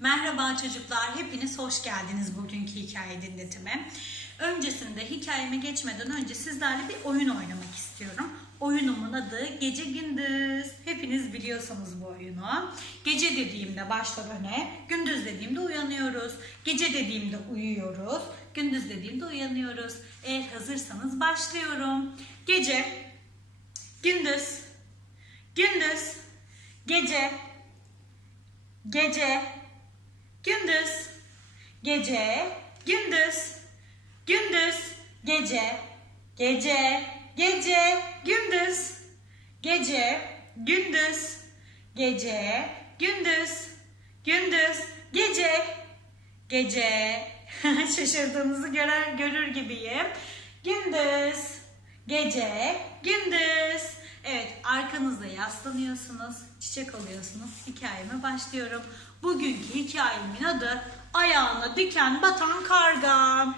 Merhaba çocuklar, hepiniz hoş geldiniz bugünkü hikaye dinletime. Öncesinde hikayeme geçmeden önce sizlerle bir oyun oynamak istiyorum. Oyunumun adı Gece Gündüz. Hepiniz biliyorsunuz bu oyunu. Gece dediğimde başlar öne, gündüz dediğimde uyanıyoruz. Gece dediğimde uyuyoruz, gündüz dediğimde uyanıyoruz. Eğer hazırsanız başlıyorum. Gece, gündüz, gündüz, gece, gece, gündüz, gece, gündüz, gündüz, gece, gece, gece, gündüz, gece, gündüz, gece, gündüz, gündüz, gece, gece. Şaşırdığınızı görer, görür gibiyim. Gündüz, gece, gündüz. Evet, arkanızda yaslanıyorsunuz, çiçek alıyorsunuz. Hikayeme başlıyorum. Bugünkü hikayemin adı Ayağına Diken Batan Karga.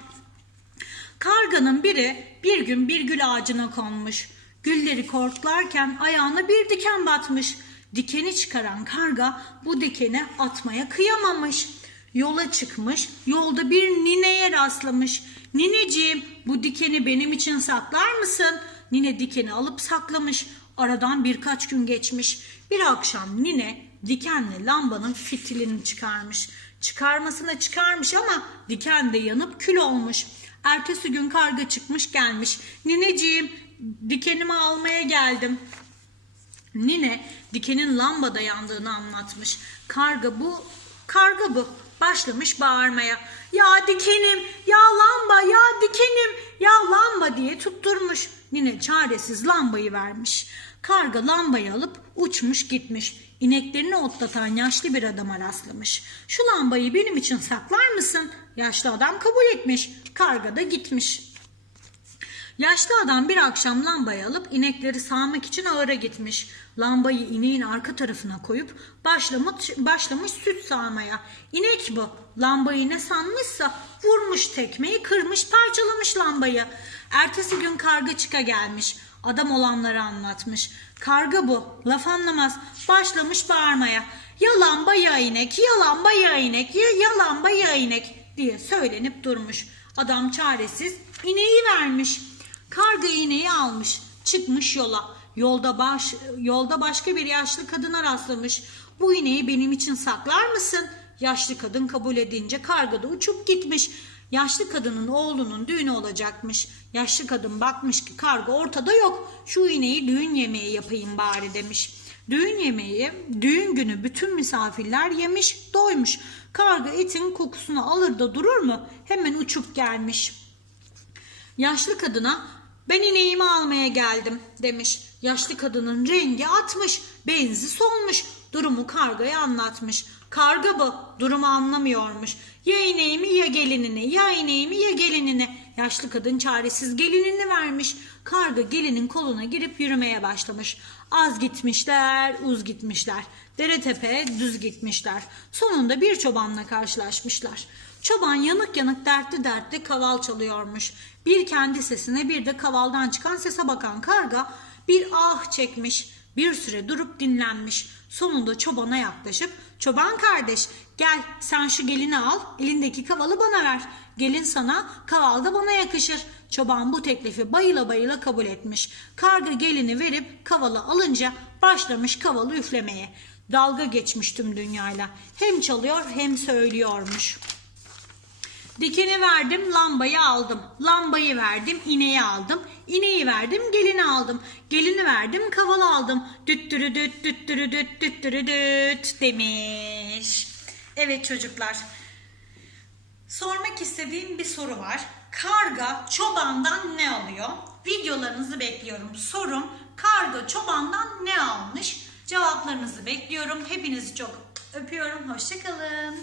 Karganın biri bir gün bir gül ağacına konmuş. Gülleri korklarken ayağına bir diken batmış. Dikeni çıkaran karga bu dikeni atmaya kıyamamış. Yola çıkmış, yolda bir nineye rastlamış. Nineciğim bu dikeni benim için saklar mısın? Nine dikeni alıp saklamış. Aradan birkaç gün geçmiş. Bir akşam nine dikenli lambanın fitilini çıkarmış. Çıkarmasına çıkarmış ama diken de yanıp kül olmuş. Ertesi gün karga çıkmış gelmiş. Nineciğim dikenimi almaya geldim. Nine dikenin lambada yandığını anlatmış. Karga bu, karga bu. Başlamış bağırmaya. Ya dikenim, ya lamba, ya dikenim, ya lamba diye tutturmuş. Nine çaresiz lambayı vermiş. Karga lambayı alıp uçmuş gitmiş. İneklerini otlatan yaşlı bir adama rastlamış. Şu lambayı benim için saklar mısın? Yaşlı adam kabul etmiş. Karga da gitmiş. Yaşlı adam bir akşam lambayı alıp inekleri sağmak için ağıra gitmiş. Lambayı ineğin arka tarafına koyup başlamış, başlamış süt sağmaya. İnek bu. Lambayı ne sanmışsa vurmuş tekmeyi kırmış parçalamış lambayı. Ertesi gün karga çıka gelmiş. Adam olanları anlatmış. Karga bu. Laf anlamaz. Başlamış bağırmaya. Ya lamba ya inek, ya lamba ya inek, ya, ya lamba ya inek diye söylenip durmuş. Adam çaresiz ineği vermiş. Karga iğneyi almış, çıkmış yola. Yolda baş yolda başka bir yaşlı kadına rastlamış. Bu ineği benim için saklar mısın? Yaşlı kadın kabul edince karga da uçup gitmiş. Yaşlı kadının oğlunun düğünü olacakmış. Yaşlı kadın bakmış ki karga ortada yok. Şu ineği düğün yemeği yapayım bari demiş. Düğün yemeği, düğün günü bütün misafirler yemiş, doymuş. Karga etin kokusunu alır da durur mu? Hemen uçup gelmiş. Yaşlı kadına ben ineğimi almaya geldim demiş. Yaşlı kadının rengi atmış, benzi solmuş. Durumu kargaya anlatmış. Karga bu, durumu anlamıyormuş. Ya ineğimi ya gelinini, ya ineğimi ya gelinini. Yaşlı kadın çaresiz gelinini vermiş. Karga gelinin koluna girip yürümeye başlamış. Az gitmişler, uz gitmişler. Dere tepe düz gitmişler. Sonunda bir çobanla karşılaşmışlar. Çoban yanık yanık dertli dertli kaval çalıyormuş. Bir kendi sesine bir de kavaldan çıkan sese bakan karga bir ah çekmiş. Bir süre durup dinlenmiş. Sonunda çobana yaklaşıp çoban kardeş gel sen şu gelini al elindeki kavalı bana ver. Gelin sana kaval da bana yakışır. Çoban bu teklifi bayıla bayıla kabul etmiş. Karga gelini verip kavalı alınca başlamış kavalı üflemeye. Dalga geçmiş tüm dünyayla. Hem çalıyor hem söylüyormuş. Dikeni verdim, lambayı aldım. Lambayı verdim, ineği aldım. İneği verdim, gelini aldım. Gelini verdim, kaval aldım. Düttürü düt, düttürü düt, düttürü düt demiş. Evet çocuklar. Sormak istediğim bir soru var. Karga çobandan ne alıyor? Videolarınızı bekliyorum. Sorum karga çobandan ne almış? Cevaplarınızı bekliyorum. Hepinizi çok öpüyorum. Hoşçakalın.